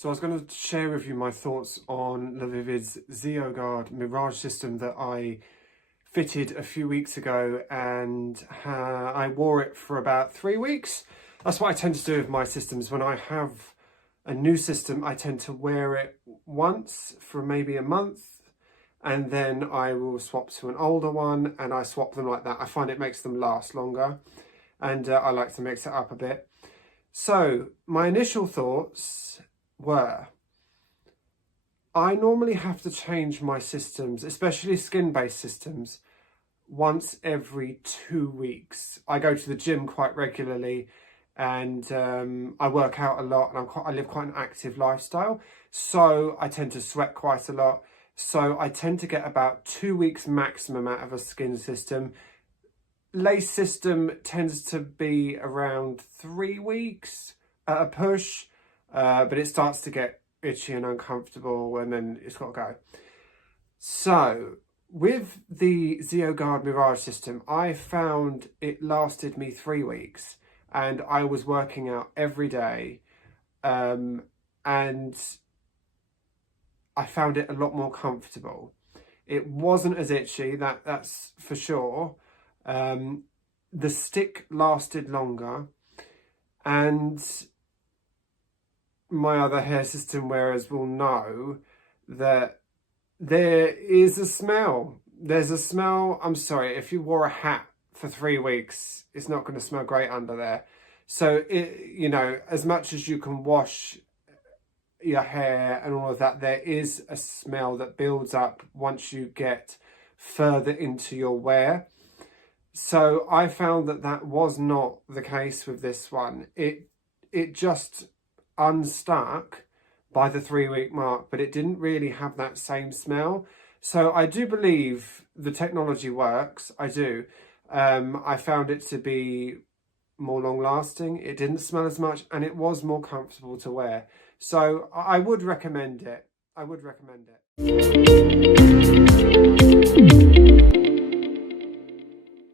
So I was going to share with you my thoughts on LaVivid's ZeoGuard Mirage system that I fitted a few weeks ago, and I wore it for about 3 weeks. That's what I tend to do with my systems. When I have a new system, I tend to wear it once for maybe a month, and then I will swap to an older one, and I swap them like that. I find it makes them last longer, and I like to mix it up a bit. So my initial thoughts were, I normally have to change my systems, especially skin-based systems, once every 2 weeks. I go to the gym quite regularly, and I work out a lot, and I live quite an active lifestyle, so I tend to sweat quite a lot. So I tend to get about 2 weeks maximum out of a skin system. Lace system tends to be around 3 weeks at a push, but it starts to get itchy and uncomfortable, and then it's got to go. So with the ZeoGuard Mirage system, I found it lasted me 3 weeks, and I was working out every day, and I found it a lot more comfortable. It wasn't as itchy, that's for sure. The stick lasted longer, and my other hair system wearers will know that there is a smell. There's a smell. I'm sorry, if you wore a hat for 3 weeks, it's not going to smell great under there. So, you know, as much as you can wash your hair and all of that, there is a smell that builds up once you get further into your wear. So I found that was not the case with this one. It just unstuck by the 3 week mark, but it didn't really have that same smell. So I do believe the technology works. I do. I found it to be more long lasting. It didn't smell as much, and it was more comfortable to wear. So I would recommend it. I would recommend it.